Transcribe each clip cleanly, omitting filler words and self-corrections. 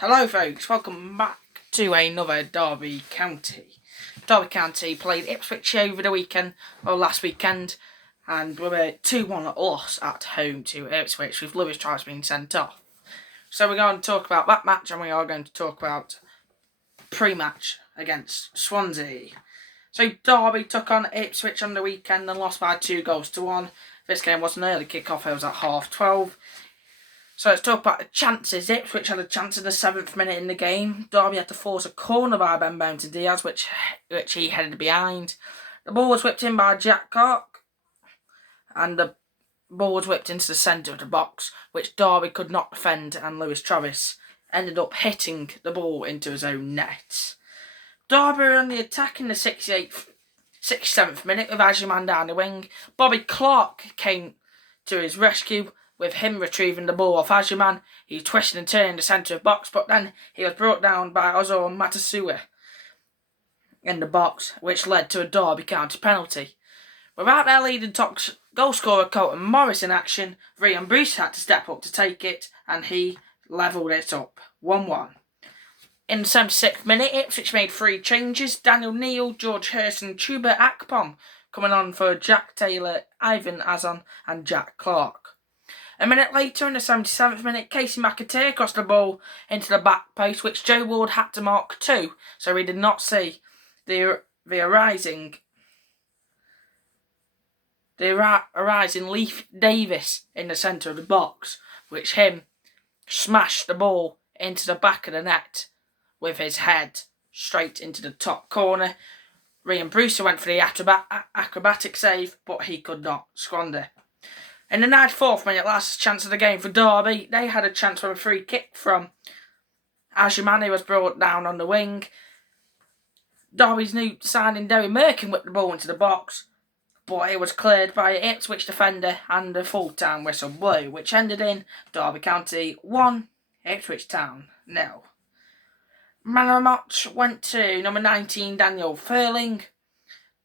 Hello folks, welcome back to another Derby County. Derby County played Ipswich over the weekend, or last weekend, and with a 2-1 loss at home to Ipswich with Lewis Travis being sent off. So we're going to talk about that match and we are going to talk about pre-match against Swansea. So Derby took on Ipswich on the weekend and lost by 2-1. This game was an early kick-off, it was at 12:30. So let's talk about the chances. Ipswich had a chance in the 7th minute in the game. Derby had to force a corner by Ben Bounty Diaz, which he headed behind. The ball was whipped in by Jack Clark, and the ball was whipped into the centre of the box, which Derby could not defend, and Lewis Travis ended up hitting the ball into his own net. Derby were on the attack in the 67th minute with Ajiman down the wing. Bobby Clark came to his rescue, with him retrieving the ball off Ajiman. He twisted and turned in the centre of the box, but then he was brought down by Ozor Matasua in the box, which led to a Derby County penalty. Without their leading top goal scorer Colton Morris in action, Ryan Bruce had to step up to take it, and he levelled it up 1-1. In the 76th minute, Ipswich made 3 changes. Daniel Neal, George Hurst and Chuba Akpom coming on for Jack Taylor, Ivan Azon and Jack Clark. A minute later, in the 77th minute, Casey McAteer crossed the ball into the back post, which Joe Ward had to mark too, so he did not see the arising Leif Davis in the centre of the box, which him smashed the ball into the back of the net with his head straight into the top corner. Ryan Brewster went for the acrobatic save, but he could not squander. In the 94th minute, last chance of the game for Derby, they had a chance from a free kick from Ajiman, who was brought down on the wing. Derby's new signing, Derry Merkin, whipped the ball into the box, but it was cleared by an Ipswich defender and a full-time whistle blew, which ended in Derby County 1, Ipswich Town 0. Man of the match went to number 19, Daniel Furling.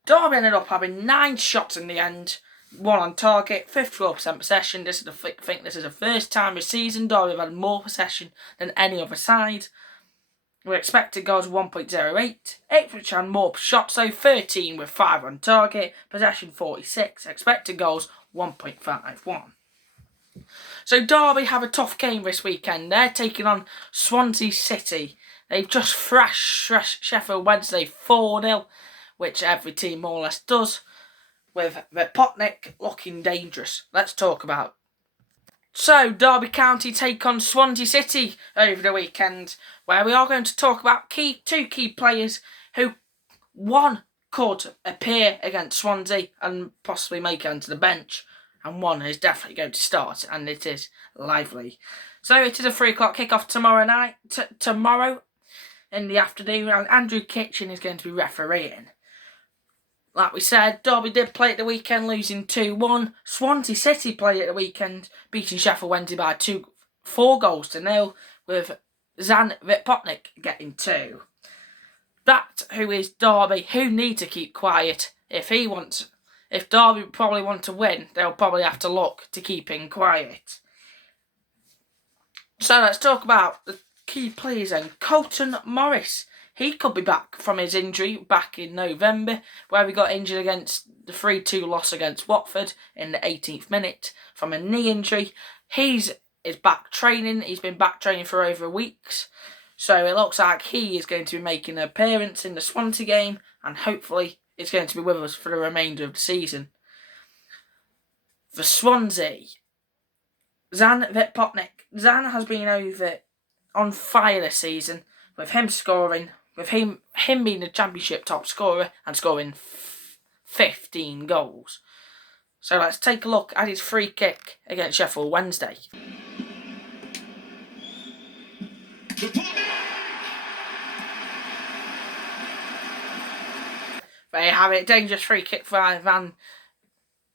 Derby ended up having 9 shots in the end, 1 on target, 54% possession. I think this is the first time this season Derby have had more possession than any other side. We're expected goals 1.08. Ipswich had more shots, so 13 with 5 on target, possession 46, expected goals 1.51. So Derby have a tough game this weekend. They're taking on Swansea City. They've just thrashed Sheffield Wednesday 4-0, which every team more or less does, with Vipotnik looking dangerous. Let's talk about. So, Derby County take on Swansea City over the weekend, where we are going to talk about two key players who, one could appear against Swansea and possibly make it onto the bench, and one is definitely going to start, and it is Lively. So, it is a 3 o'clock kickoff tomorrow in the afternoon, and Andrew Kitchen is going to be refereeing. Like we said, Derby did play at the weekend, losing 2-1. Swansea City played at the weekend, beating Sheffield Wednesday by 4-0, with Zan Vipotnik getting 2. That who is Derby, who need to keep quiet. If Derby probably want to win, they'll probably have to look to keeping quiet. So let's talk about the key players and Colton Morris. He could be back from his injury back in November, where he got injured against the 3-2 loss against Watford in the 18th minute from a knee injury. Is back training. He's been back training for over weeks. So it looks like he is going to be making an appearance in the Swansea game, and hopefully is going to be with us for the remainder of the season. For Swansea, Zan Vipotnik. Zan has been on fire this season, with him scoring, with him being the championship top scorer and scoring 15 goals. So let's take a look at his free kick against Sheffield Wednesday. There you have it, dangerous free kick for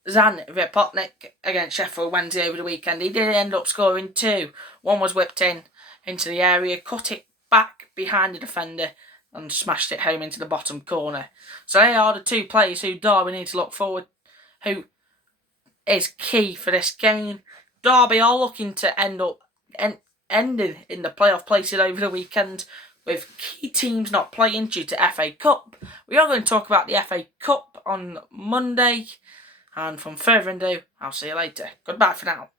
Zan Vipotnik against Sheffield Wednesday over the weekend. He did end up scoring 2. One was whipped into the area, cut it back behind the defender and smashed it home into the bottom corner. So they are the 2 players who Derby need to look forward, who is key for this game. Derby are looking to end up ending in the playoff places over the weekend, with key teams not playing due to FA Cup. We are going to talk about the FA Cup on Monday, and from further ado, I'll see you later. Goodbye for now.